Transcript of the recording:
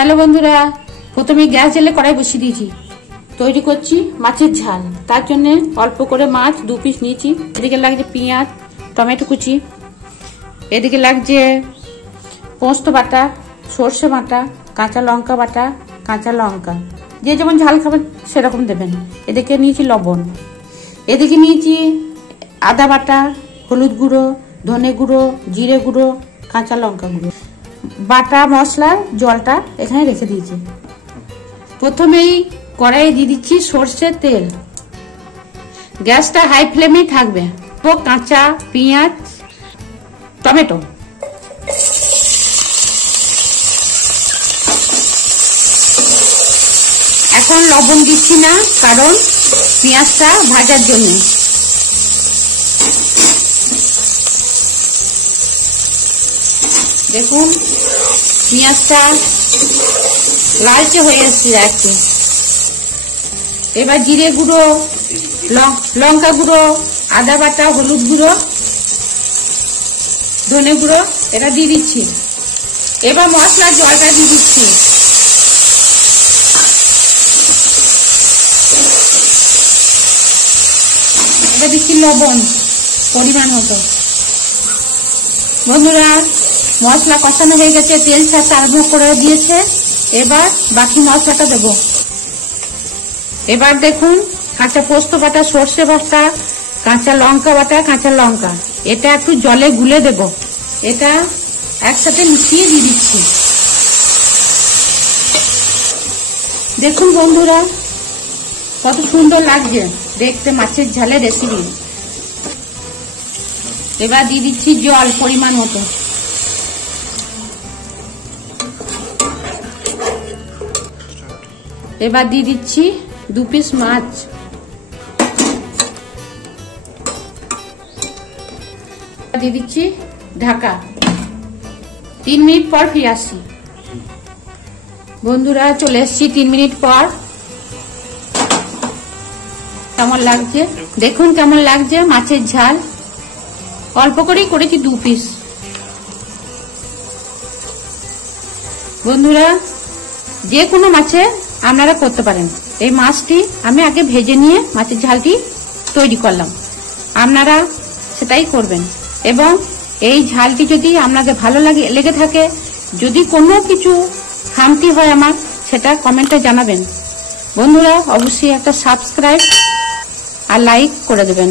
Hello বন্ধুরা, প্রথমে gas জ্বেলে কড়াই বসিয়ে দিয়েছি। তৈরি করছি মাছের ঝাল। তার জন্য অল্প করে মাছ 2 পিস নিয়েছি। এদিকে লাগছে পেঁয়াজ, টমেটো কুচি, এদিকে লাগছে পোস্ত বাটা, সর্ষে বাটা, কাঁচা লঙ্কা বাটা, কাঁচা লঙ্কা, যে যেমন ঝাল খাবেন সেরকম দেবেন। এদিকে নিয়েছি লবণ, এদিকে নিয়েছি আদা বাটা, হলুদ গুঁড়ো, ধনে গুঁড়ো, জিরে গুঁড়ো, কাঁচা লঙ্কা গুঁড়ো, বাটা মশলা জলটা এখানে রেখে দিয়েছি। প্রথমেই কড়াইয়ে দিয়ে দিচ্ছি সর্ষের তেল। গ্যাসটা হাই ফ্লেমেই থাকবে। তো কাঁচা পেঁয়াজ, টমেটো, এখন লবণ দিচ্ছি না, কারণ পেঁয়াজটা ভাজার জন্য। দেখুন পেঁয়াজটা লালচে হয়ে এসছে একটু। এবার জিরে গুঁড়ো, লঙ্কা গুঁড়ো, আদা বাটা, হলুদ গুঁড়ো, ধনে গুঁড়ো এটা দিয়ে দিচ্ছি। এবার মশলার জলটা দিয়ে দিচ্ছি। এটা দিচ্ছি লবণ পরিমাণ মতো। বন্ধুরা, মশলা কষানো হয়ে গেছে, তেল ছাড়তে আরম্ভ করে দিয়েছে। এবার বাকি মশলাটা দেব। এবার দেখুন কাঁচা পোস্ত বাটা, সর্ষে বাটা, কাঁচা লঙ্কা বাটা, কাঁচা লঙ্কা, এটা একটু জলে গুলে দেব। এটা একসাথে মিশিয়ে দিয়ে দিচ্ছি। দেখুন বন্ধুরা, কত সুন্দর লাগছে দেখতে মাছের ঝালের রেসিপি। এবার দিয়ে দিচ্ছি জল পরিমাণ মতো। এবার দিয়ে দিচ্ছি 2 পিস মাছ। দিয়ে দিচ্ছি ঢাকা। 3 মিনিট পর ফিরে আসছি। বন্ধুরা, চলে এসছি 3 মিনিট পর। কেমন লাগছে দেখুন, কেমন লাগছে মাছের ঝাল। অল্প করেই করেছি 2 পিস। বন্ধুরা, যে কোনো মাছে আপনারা করতে পারেন। এই মাছটি আমি আগে ভেজে নিয়ে মাছের ঝালটি তৈরি করলাম, আপনারা সেটাই করবেন। এবং এই ঝালটি যদি আপনাদের ভালো লেগে থাকে, যদি কোনো কিছু খামতি হয় আমার, সেটা কমেন্টে জানাবেন। বন্ধুরা, অবশ্যই একটা সাবস্ক্রাইব আর লাইক করে দেবেন।